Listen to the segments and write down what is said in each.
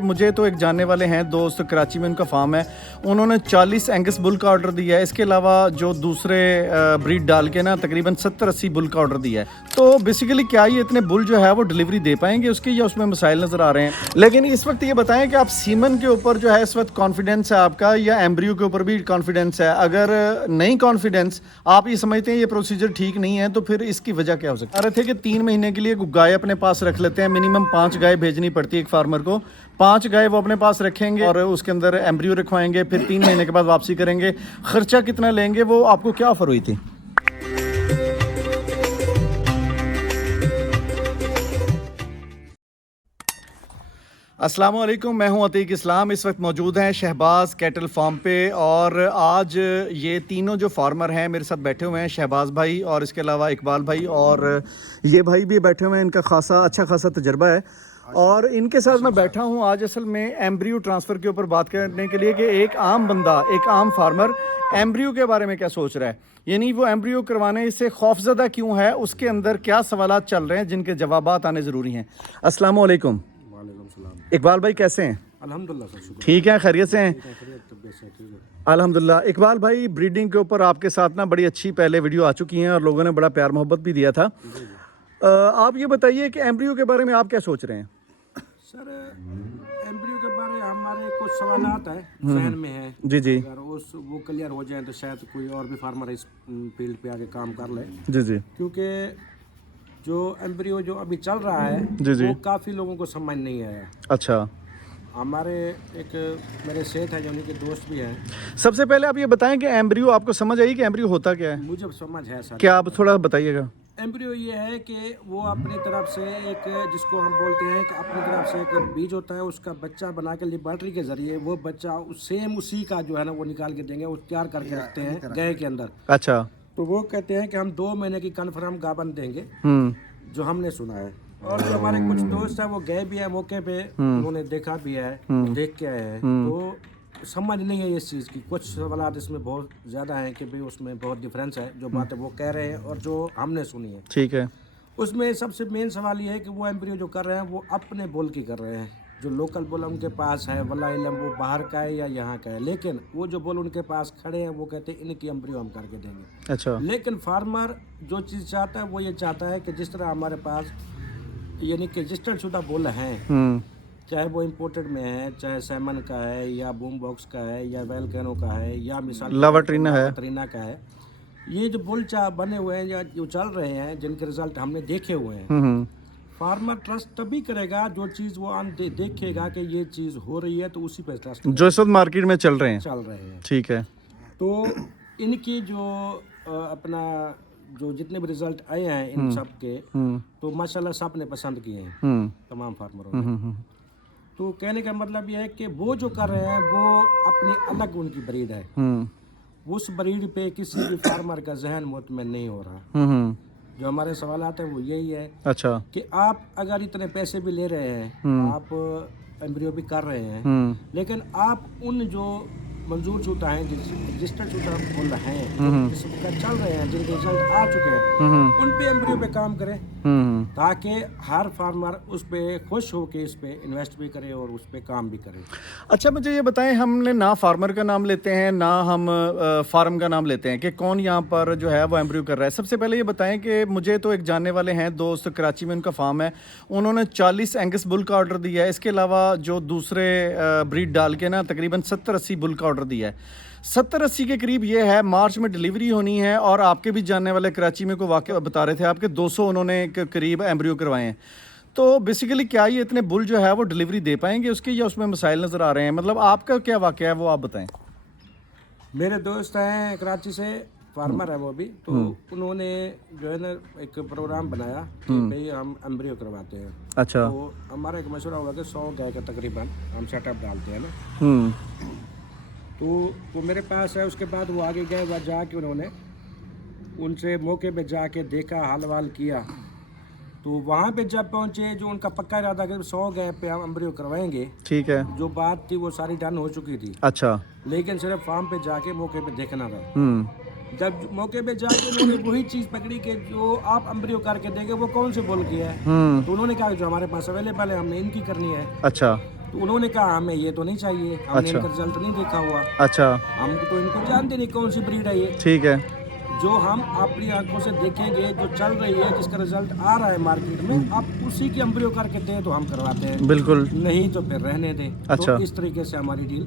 मुझे तो एक जानने वाले हैं दोस्त, कराची में उनका फार्म है, उन्होंने 40 एंगस बुल का ऑर्डर दिया है। इसके अलावा जो दूसरे ब्रीड डाल के ना तकरीबन 70-80 बुल का ऑर्डर दिया है। तो बेसिकली क्या ये इतने बुल जो है वो डिलीवरी दे पाएंगे उसके, या उसमें मसाइल नज़र आ रहे हैं? लेकिन इस वक्त ये बताएं कि आप सीमन के ऊपर जो है इस वक्त कॉन्फिडेंस है आपका, या एम्ब्रियो के ऊपर भी कॉन्फिडेंस है? अगर नहीं कॉन्फिडेंस, आप ये समझते हैं ये प्रोसीजर ठीक नहीं है, तो फिर इसकी वजह क्या हो सकती है? रहे थे कि 3 महीने के लिए गाय अपने पास रख लेते हैं, मिनिमम 5 गाय भेजनी पड़ती है एक फार्मर को। 5 गाय वो अपने पास रखेंगे और उसके अंदर एम्ब्रियो रखवाएंगे, फिर 3 महीने के बाद वापसी करेंगे। खर्चा कितना लेंगे, वो आपको क्या ऑफर हुई थी? अस्सलाम वालेकुम, मैं हूं अतीक इस्लाम। इस वक्त मौजूद हैं शहबाज कैटल फार्म पे, और आज ये तीनों जो फार्मर हैं मेरे साथ बैठे हुए हैं, शहबाज भाई और इसके अलावा इकबाल भाई और ये भाई भी बैठे हुए हैं। इनका अच्छा खासा तजर्बा है और इनके साथ मैं बैठा हूं आज असल में एम्ब्रियो ट्रांसफ़र के ऊपर बात करने के लिए कि एक आम बंदा, एक आम फार्मर एम्ब्रियो के बारे में क्या सोच रहा है, यानी वो एम्ब्रियो करवाने से खौफजदा क्यों है, उसके अंदर क्या सवालात चल रहे हैं जिनके जवाबात आने ज़रूरी हैं। अस्सलाम वालेकुम। इकबाल भाई कैसे हैं? अल्हम्दुलिल्लाह सर, शुक्र। ठीक है, खैरियत से हैं? अल्हम्दुलिल्लाह। इकबाल भाई, ब्रीडिंग के ऊपर आपके साथ ना बड़ी अच्छी पहले वीडियो आ चुकी हैं और लोगों ने बड़ा प्यार मोहब्बत भी दिया था। आप ये बताइए कि एम्ब्रियो के बारे में आप क्या सोच रहे हैं? सर, एम्ब्रियो के बारे में हमारे कुछ सवालात है जहन में है। जी जी। अगर वो क्लियर हो जाए तो शायद कोई और भी फार्मर इस फील्ड पे आके काम कर ले। जी जी। क्योंकि जो एम्ब्रियो जो अभी चल रहा है जी जी, वो काफ़ी लोगों को समझ नहीं आया। अच्छा। हमारे एक मेरे सेठ है जो उनके दोस्त भी हैं। सबसे पहले आप ये बताएं कि एम्ब्रियो आपको समझ आई कि एम्ब्रियो होता क्या है? मुझे समझ है सर। क्या आप थोड़ा बताइएगा? एम्ब्रियो ये है कि वो अपनी तरफ से एक, जिसको हम बोलते हैं कि अपनी तरफ से एक बीज होता है, उसका बच्चा बना के लेबोरेटरी के जरिए वो बच्चा सेम उसी का जो है ना वो निकाल के देंगे, वो तैयार करके रखते हैं गाय के अंदर। अच्छा। तो वो कहते हैं कि हम 2 महीने की कन्फर्म गाभन देंगे, जो हमने सुना है। और जो हमारे कुछ दोस्त हैं वो गए भी है मौके पे, उन्होंने देखा भी है, देख के आए हैं। तो समझ नहीं है इस चीज़ की, कुछ सवाल इसमें बहुत ज़्यादा हैं कि भाई उसमें बहुत डिफरेंस है जो बातें वो कह रहे हैं और जो हमने सुनी है। ठीक है। उसमें सबसे मेन सवाल ये है कि वो एम्ब्रियो जो कर रहे हैं वो अपने बोल की कर रहे हैं। जो लोकल बोल उनके पास है, वल्लाह इल्म वो बाहर का है या यहाँ का है, लेकिन वो जो बोल उनके पास खड़े हैं वो कहते हैं इनकी एम्ब्रियो हम करके देंगे। अच्छा। लेकिन फार्मर जो चीज़ चाहता है वो ये चाहता है कि जिस तरह हमारे पास यानी कि रजिस्टर्ड शुदा बुल हैं, चाहे वो इम्पोर्टेड में है, चाहे सैमन का है या बूम बॉक्स का है या वेलकैनो का है या मिसाल लावाट्रीना का है, ये जो बुल बने हुए हैं या जो चल रहे हैं जिनके रिजल्ट हमने देखे हुए हैं, फार्मर ट्रस्ट तभी करेगा जो चीज़ वो देखेगा कि ये चीज़ हो रही है, तो उसी पे ट्रस्ट जो इस वक्त मार्केट में चल रहे हैं। ठीक है। तो इनकी जो अपना जो जितने भी रिजल्ट आए हैं इन सब के, तो माशाल्लाह सब ने पसंद किए हैं, तमाम फार्मरों ने। तो कहने का मतलब ये है कि वो जो कर रहे हैं वो अपनी अलग उनकी ब्रीड है, उस ब्रीड पे किसी भी फार्मर का जहन मुतमईन नहीं हो रहा। जो हमारे सवाल आते हैं वो यही है। अच्छा। कि आप अगर इतने पैसे भी ले रहे हैं, आप एम्ब्रियो भी कर रहे हैं, लेकिन आप उन जो मंजूर शुदा हैं, रजिस्टर्ड शुदा बुल हैं, जिसका चल रहे हैं, जिनके रिजल्ट आ चुके हैं, उन पे एम्ब्रियो पे काम करें, ताकि हर फार्मर उस पे खुश हो के इस पे इन्वेस्ट भी करे और उस पे काम भी करे। अच्छा, मुझे ये बताएं, हमने ना फार्मर का नाम लेते हैं ना हम फार्म का नाम लेते हैं कि कौन यहाँ पर जो है वो एम्ब्रियो कर रहा है। सबसे पहले ये बताएं कि मुझे तो एक जानने वाले हैं दोस्त, कराची में उनका फार्म है, उन्होंने 40 एंगस बुल का ऑर्डर दिया है। इसके अलावा जो दूसरे ब्रीड डाल के ना तकरीबन 70-80 बुल का ऑर्डर दिया है। 70-80 के करीब ये है, मार्च में डिलीवरी होनी है। और आपके भी जानने वाले कराची में को वाक़या बता रहे थे आपके 200 उन्होंने करीब एम्ब्रियो करवाए हैं। तो बेसिकली क्या ये इतने बुल जो है वो डिलीवरी दे पाएंगे उसके, या उसमें मसाइल नज़र आ रहे हैं? मतलब आपका क्या वाक़या है वो आप बताएं। मेरे दोस्त हैं कराची से, फार्मर है वो भी, तो उन्होंने जो है ना एक प्रोग्राम बनाया कि भाई हम एम्ब्रियो करवाते हैं। अच्छा। तो हमारा एक मशवरा हुआ कि 100 गाय का तकरीबन हम सेटअप डालते हैं ना। तो वो मेरे पास है। उसके बाद वो आगे गए, वह जाके उन्होंने उनसे मौके पे जाके देखा, हाल वाल किया। तो वहाँ पे जब पहुँचे, जो उनका पक्का इरादा कि 100 गाय पे हम एम्ब्रियो करवाएंगे, ठीक है, जो बात थी वो सारी डन हो चुकी थी। अच्छा। लेकिन सिर्फ फार्म पे जाके मौके पे देखना था। जब मौके पे जाके उन्होंने वही चीज़ पकड़ी कि जो आप एम्ब्रियो करके देंगे वो कौन से बुल की है। तो उन्होंने कहा जो हमारे पास अवेलेबल है हमने इनकी करनी है। अच्छा। तो उन्होंने कहा हमें ये तो नहीं चाहिए, हमने अच्छा। इनका रिजल्ट नहीं देखा हुआ, अच्छा, हम तो इनको जानते नहीं कौन सी ब्रीड है ये। ठीक है। जो हम अपनी आंखों से देखेंगे, जो चल रही है, जिसका रिजल्ट आ रहा है मार्केट में, आप उसी की एम्ब्रियो करके दें तो हम करवाते हैं, बिल्कुल। नहीं तो फिर रहने दें। अच्छा। तो इस तरीके से हमारी डील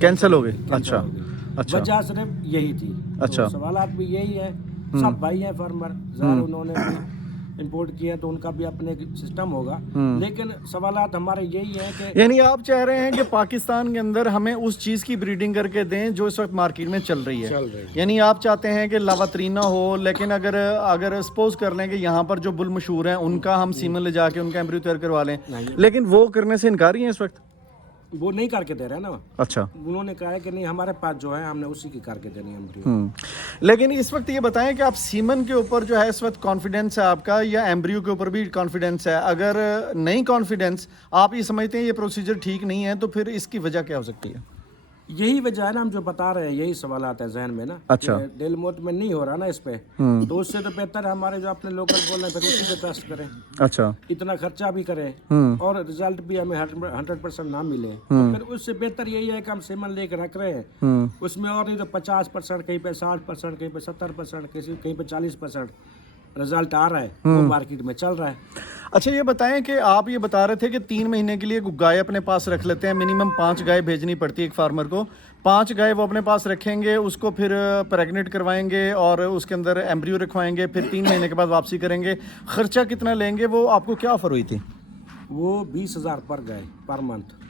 कैंसिल हो गई। कैंसिल अच्छा, हो गई। अच्छा। वजह सिर्फ यही थी। अच्छा। तो सवालात भी यही है, सब भाई हैं फार्मर, ज़ाहिर उन्होंने भी इंपोर्ट किया तो उनका भी अपने सिस्टम होगा, लेकिन सवालात हमारे यही है कि यानी आप चाह रहे हैं कि पाकिस्तान के अंदर हमें उस चीज़ की ब्रीडिंग करके दें जो इस वक्त मार्केट में चल रही है। चल रही है। यानी आप चाहते हैं कि लावात्रीना हो, लेकिन अगर अगर सपोज कर लें कि यहाँ पर जो बुल मशहूर हैं उनका हम सीमन ले जाके उनका एम्ब्रियो तैयार करवा लें, नहीं। लेकिन वो करने से इनकारी हैं इस वक्त। वो नहीं करके दे रहे हैं ना, अच्छा। उन्होंने कहा है कि नहीं हमारे पास जो है हमने उसी की करके देनी है एम्ब्रियो। लेकिन इस वक्त ये बताएं कि आप सीमन के ऊपर जो है इस वक्त कॉन्फिडेंस है आपका, या एम्ब्रियो के ऊपर भी कॉन्फिडेंस है? अगर नहीं कॉन्फिडेंस, आप ये समझते हैं ये प्रोसीजर ठीक नहीं है, तो फिर इसकी वजह क्या हो सकती है? यही वजह है ना, हम जो बता रहे हैं यही सवाल आता है जहन में ना। अच्छा। कि डेलमोट में नहीं हो रहा ना इस पे, तो उससे तो बेहतर है हमारे जो अपने लोकल बोल रहे हैं फिर उसी पे टेस्ट करें, अच्छा। इतना खर्चा भी करें और रिजल्ट भी हमें 100% ना मिले, तो फिर उससे बेहतर यही है कि हम सीमन लेकर रख रहे हैं, उसमें और नहीं तो 50%, कहीं पे 60%, कहीं पे 70%, कहीं पे 40% रिजल्ट आ रहा है, वो मार्केट में चल रहा है। अच्छा, ये बताएं कि आप ये बता रहे थे कि 3 महीने के लिए गाय अपने पास रख लेते हैं, मिनिमम 5 गाय भेजनी पड़ती है एक फार्मर को। 5 गाय वो अपने पास रखेंगे, उसको फिर प्रेग्नेंट करवाएंगे और उसके अंदर एम्ब्रियो रखवाएंगे, फिर 3 महीने के बाद वापसी करेंगे। खर्चा कितना लेंगे, वो आपको क्या ऑफर हुई थी? वो 20,000 पर गाय पर मंथ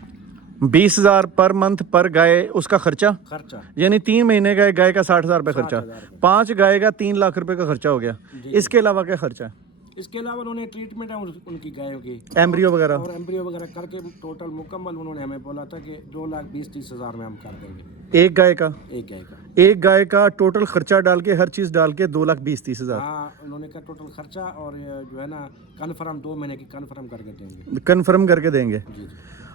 20,000 पर मंथ पर गाय उसका खर्चा, खर्चा। यानी 3 महीने का एक गाय का 60,000 रुपये खर्चा, 60,000 रुपये। 5 गाय का 3 लाख रुपए का खर्चा हो गया। इसके अलावा क्या खर्चा है? इसके अलावा उन्होंने ट्रीटमेंट है उनकी गायों की, एम्ब्रियो वगैरह और एम्ब्रियो वगैरह करके टोटल मुकम्मल उन्होंने हमें बोला था कि 2,20,30,000 में हम कर देंगे एक गाय का? एक गाय का। एक गाय का टोटल खर्चा डाल के, हर चीज़ डाल के 2,20,30,000 हाँ, उन्होंने कहा टोटल खर्चा और ये जो है ना कन्फर्म 2 महीने की कन्फर्म करके देंगे। कन्फर्म करके देंगे। जी जी।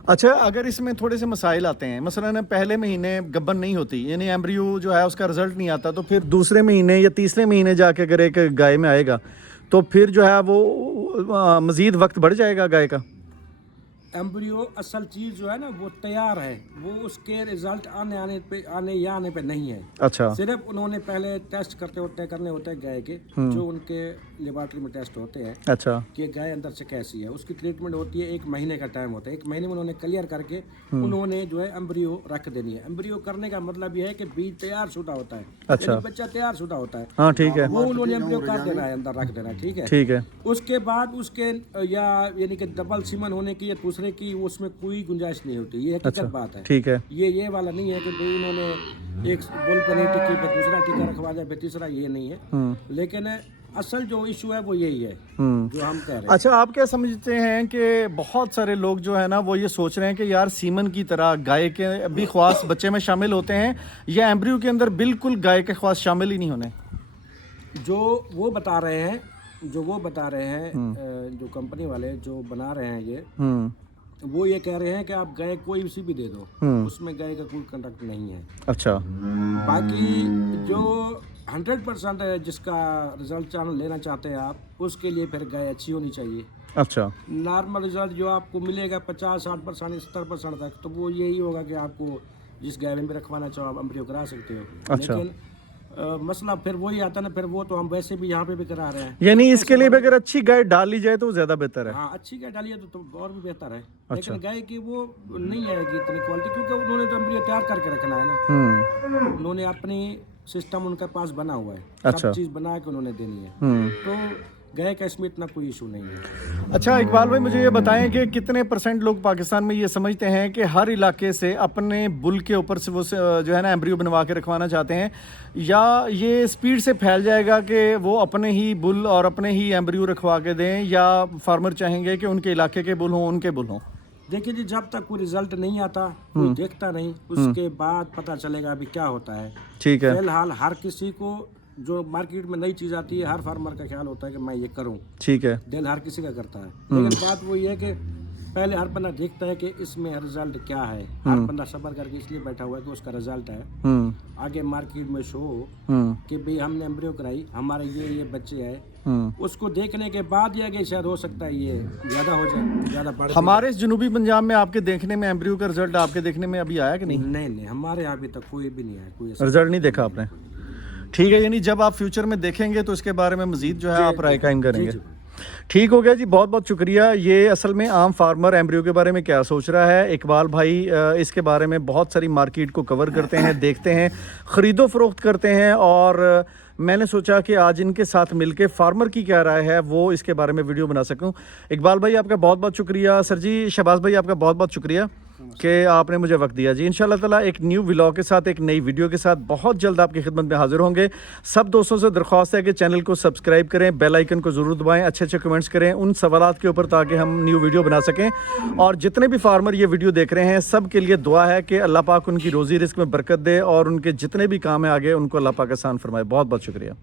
अच्छा, अगर इसमें थोड़े से मसाइल आते हैं, मसलन पहले महीने गब्बन नहीं होती, यानी एम्ब्रियो जो है उसका रिजल्ट नहीं आता, तो फिर दूसरे महीने या तीसरे महीने जाके अगर एक गाय में आएगा तो फिर जो है वो मज़ीद वक्त बढ़ जाएगा गाय का। एम्ब्रियो असल चीज़ जो है ना वो तैयार है, वो उसके रिजल्ट आने या आने पे नहीं है। अच्छा। सिर्फ उन्होंने पहले टेस्ट करने होते हैं गाय के, जो उनके लेबोरेटरी में टेस्ट होते हैं अच्छा। कि गाय अंदर से कैसी है, उसकी ट्रीटमेंट होती है, 1 महीने का टाइम होता है, 1 महीने में उन्होंने क्लियर करके उन्होंने जो है एम्ब्रियो रख देनी है। एम्ब्रियो करने का मतलब ये है कि बीज तैयार शुदा होता है, अच्छा। यानी बच्चा तैयार शुदा होता है, हाँ, ठीक है। वो उन्होंने एम्ब्रियो कर देना है, अंदर रख देना है, ठीक है। ठीक है। उसके बाद उसके यानी कि डबल सीमन होने की या दूसरे की उसमें कोई गुंजाइश नहीं होती, ये हकीकत बात है। ठीक है। ये वाला नहीं है कि भाई उन्होंने एक बुल पे नहीं टिकी फिर दूसरा टीका रखवा दिया फिर तीसरा, ये नहीं है। लेकिन असल जो इशू है वो यही है जो हम कह रहे हैं। अच्छा, आप क्या समझते हैं कि बहुत सारे लोग जो है ना वो ये सोच रहे हैं कि यार सीमन की तरह गाय के भी ख्वास बच्चे में शामिल होते हैं, या एम्ब्रियो के अंदर बिल्कुल गाय के ख्वास शामिल ही नहीं होने? जो वो बता रहे हैं जो कंपनी वाले जो बना रहे हैं ये, वो ये कह रहे हैं कि आप गाय कोई सी भी दे दो, उसमें गाय का कोई कंडक्ट नहीं है। अच्छा। बाकी जो 100% है जिसका रिजल्ट लेना चाहते हैं आप, उसके लिए फिर गाय अच्छी होनी चाहिए। अच्छा। नॉर्मल रिजल्ट जो आपको मिलेगा 50-60%, 70% तक, तो वो यही होगा कि आपको जिस गाय में भी रखवाना चाहो आप एम्ब्रियो करा सकते हो। अच्छा। लेकिन मसला फिर वही आता ना, फिर वो तो हम वैसे भी यहाँ पे भी करा रहे हैं। यानी इसके लिए भी अगर अच्छी गाय डाल ली जाए तो ज़्यादा बेहतर है। हाँ, अच्छी गाय डालिए तो और भी बेहतर है। लेकिन गाय की वो नहीं आएगी इतनी क्वालिटी, क्योंकि उन्होंने तो एम्ब्रियो तैयार करके रखना है ना, उन्होंने अपनी सिस्टम उनके पास बना हुआ है, अच्छा। सब चीज़ बना के उन्होंने देनी है, तो गाय का इसमें इतना कोई इशू नहीं है। अच्छा इकबाल भाई, मुझे ये बताएं कि कितने % लोग पाकिस्तान में ये समझते हैं कि हर इलाके से अपने बुल के ऊपर से वो जो है ना एम्ब्रियो बनवा के रखवाना चाहते हैं, या ये स्पीड से फैल जाएगा कि वो अपने ही बुल और अपने ही एम्ब्रियो रखवा के दें, या फार्मर चाहेंगे कि उनके इलाके के बुल हों, उनके बुल हों? देखिए जी, जब तक कोई रिजल्ट नहीं आता, कोई देखता नहीं, उसके बाद पता चलेगा अभी क्या होता है। ठीक है। फिलहाल हर किसी को जो मार्केट में नई चीज़ आती है, हर फार्मर का ख्याल होता है कि मैं ये करूं। ठीक है। दिल हर किसी का करता है, लेकिन बात वो ये है कि पहले हर बंदा देखता है कि इसमें रिजल्ट क्या है। हर बंदा सबर करके इसलिए बैठा हुआ है कि उसका रिजल्ट है, आगे मार्केट में शो हो कि भाई हमने एम्ब्रियो कराई, हमारे ये बच्चे हैं। उसको देखने के बाद ही आगे शायद हो सकता है ये ज़्यादा हो जाए, ज़्यादा बढ़ जाए। हमारे इस जनूबी पंजाब में आपके देखने में एम्ब्रियो का रिजल्ट आपके देखने में अभी आया कि नहीं? नहीं, हमारे यहाँ अभी तक कोई भी नहीं है, कोई ऐसा रिजल्ट नहीं देखा आपने? ठीक है, यानी जब आप फ्यूचर में देखेंगे तो इसके बारे में मजीद जो है आप राय कायम करेंगे। ठीक हो गया जी, बहुत बहुत शुक्रिया। ये असल में आम फार्मर एम्ब्रियो के बारे में क्या सोच रहा है। इकबाल भाई इसके बारे में बहुत सारी मार्केट को कवर करते हैं, देखते हैं, ख़रीदो फरोख्त करते हैं, और मैंने सोचा कि आज इनके साथ मिलके फार्मर की क्या राय है वो इसके बारे में वीडियो बना सकूं। इकबाल भाई आपका बहुत बहुत शुक्रिया। सर जी शहबाज भाई आपका बहुत बहुत शुक्रिया कि आपने मुझे वक्त दिया जी। इंशाल्लाह ताला एक न्यू व्लॉग के साथ, एक नई वीडियो के साथ बहुत जल्द आपकी खिदमत में हाजिर होंगे। सब दोस्तों से दरख्वास्त है कि चैनल को सब्सक्राइब करें, बेल आइकन को ज़रूर दबाएं, अच्छे अच्छे कमेंट्स करें उन सवालात के ऊपर ताकि हम न्यू वीडियो बना सकें। और जितने भी फार्मर ये वीडियो देख रहे हैं सब के लिए दुआ है कि अल्लाह पाक उनकी रोज़ी रिस्क में बरकत दे और उनके जितने भी काम है आगे उनको अल्लाह पाक आसान फरमाए। बहुत बहुत शुक्रिया।